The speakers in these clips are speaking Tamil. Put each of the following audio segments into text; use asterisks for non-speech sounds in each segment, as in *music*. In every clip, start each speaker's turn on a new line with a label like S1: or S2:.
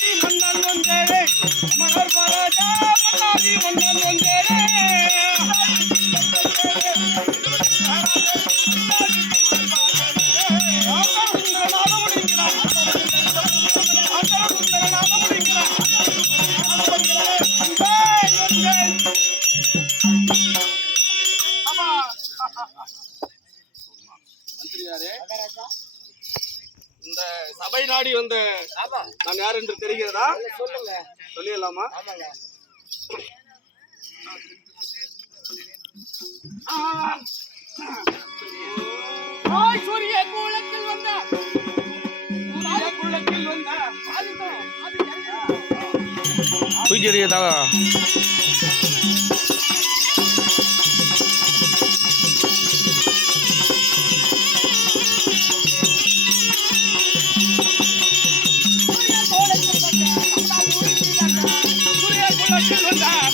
S1: மன்னாதி மன்னன் வந்தேரே மலர் மலரா மன்னாதி மன்னன் வந்தேரே
S2: மந்திரியாரே. சபை நாடி வந்த நான் யார் என்று தெரிகிறதா?
S1: சொல்லுங்க.
S2: சொல்லிடலாமா?
S1: சூரிய கூலத்தில் வந்த. கூலத்தில் வந்த. அதுதான்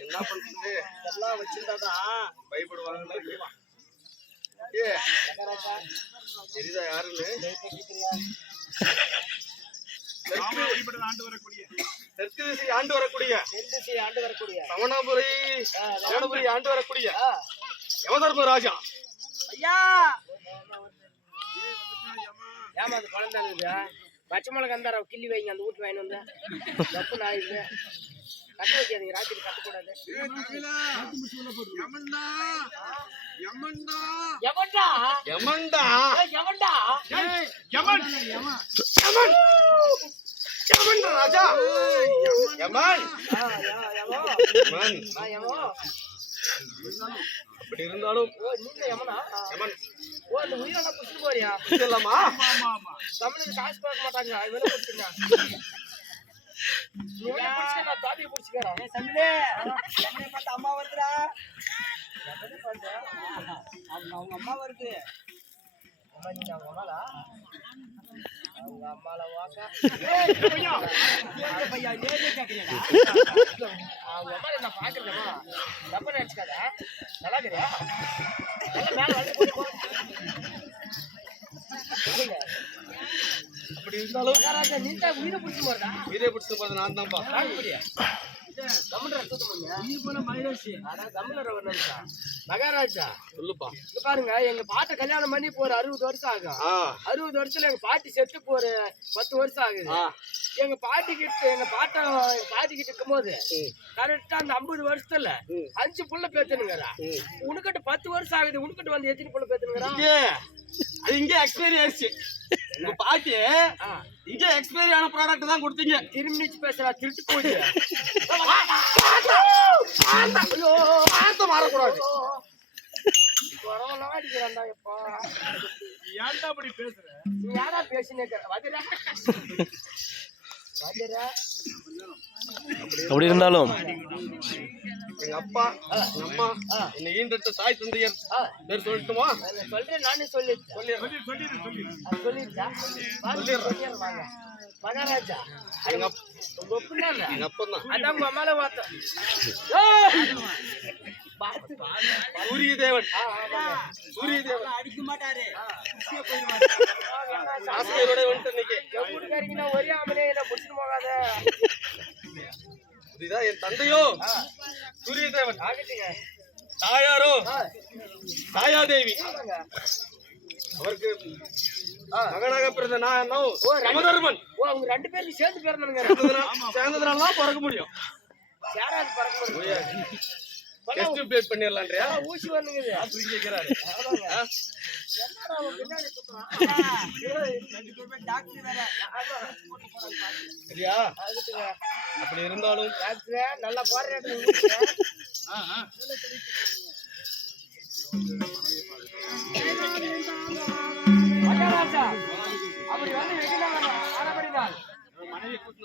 S2: என்ன பண்றது?
S1: எல்லாம் வச்சிருந்தாதான்?
S2: ஏ தெரியுதா யாருன்னு? தெற்கு திசை ஆண்டு வரக்கூடிய.
S1: ஆண்டு வரக்கூடிய.
S2: சமணபுரி சமணபுரி. ஆண்டு வரக்கூடிய. யமதர்ம ராஜா
S1: ஐயா! ஏமா அது குழந்தை பச்சை மிளகா இருந்தாரா? கிள்ளி வைங்க அந்த வீட்டு வாங்கி வந்து. தப்பு நான் இது கட்ட வைக்காதீங்க ராத்திரி கட்டக்கூடாது. எவன்டா
S2: யமன்டா
S1: ஏய், எவன்டா
S2: யமன். யமன். யமன் அப்படி இருந்தாலும்
S1: காசு பார்க்க மாட்டாங்க. அம்மா வருதுடா. அவங்க அவங்க அம்மா வருது.
S2: அப்படி இருந்தாலும்
S1: நீட்டா உயிரை பிடிச்சு போறதா
S2: உயிரை பிடிச்சு போறது நான் தான்ப்பா
S1: மகாராஜா?
S2: சொல்லுப்பா.
S1: பாருங்க எங்க பாட்டை கல்யாணம் பண்ணி இப்போ ஒரு அறுபது வருஷம் ஆகும். அறுபது வருஷத்துல எங்க பாட்டி செத்து இப்போ ஒரு பத்து வருஷம் ஆகுது. எங்க பாட்டி கிட்ட எங்க பாட்டை எங்க பாட்டி கிட்ட இருக்கும்போது கரெக்டா அந்த ஐம்பது வருஷத்துல. அஞ்சு புள்ள பேத்துனுங்கிறா. உனக்கிட்ட பத்து வருஷம் ஆகுது உனக்கிட்ட வந்து எத்தனை புள்ள பேத்துனுங்கிறா?
S2: அது இங்கே எக்ஸ்பைரி ஆயிடுச்சு. உங்க பாட்டி. இங்கே எக்ஸ்பைரி ஆன ப்ராடக்ட் தான் கொடுத்தீங்க.
S1: திரும்பி நிச்சு பேசுறா திருட்டு போச்சு
S2: வார்த்தை *laughs* மாறக்கூடாது. ஏன்டா அப்படி பேசுற?
S1: நீ யாரா பேசினே வதிரா வதிரா
S3: அப்படி இருந்தாலும்
S2: எங்க அப்பா எங்க அம்மா என்னை ஈன்றெடுத்த தாய் தந்தையர். பேர் சொல்லட்டுமா?
S1: நான் சொல்றேன் நானே சொல்லி சொல்லிட்டா சொல்லிடுறேன். வாங்க. மகாராஜா.
S2: எங்க எங்க அப்பா தான்
S1: அதான் அம்மால பார்த்தேன் பார்த்து
S2: சூரிய தேவன். சூரிய தேவன்
S1: அடிக்க மாட்டாரு.
S2: ஆசிரியரோட வந்துட்டு இன்னைக்கு.
S1: ஒரே ஆமலே என்ன முடிச்சுட்டு போகாத.
S2: புரியுதா? என் தந்தையோ? சூரிய தேவன் தாயாரோ? தாயாதேவி.
S1: ஆமாங்க.
S2: அவருக்கு மகனாக பிறந்த நான் என்ன? யமதர்மன்
S1: ஓ அவங்க ரெண்டு பேரும் சேர்ந்து பிறந்தானுங்க.
S2: சேர்ந்ததுனால தான் பிறக்க முடியும்.
S1: சேராது பறக்க முடியும்
S2: டெஸ்ட் பேட் பண்ணிடலான்றியா?
S1: ஆனா ஊசி வந்துங்குது
S2: அப்படி. சரியா?
S1: அதுக்குங்க.
S2: அப்படி இருந்தாலும்
S1: டாக்டரே, நல்லா. மகாராஜா, *laughs* அப்படி வந்து
S2: மனைவி
S1: கூட்டு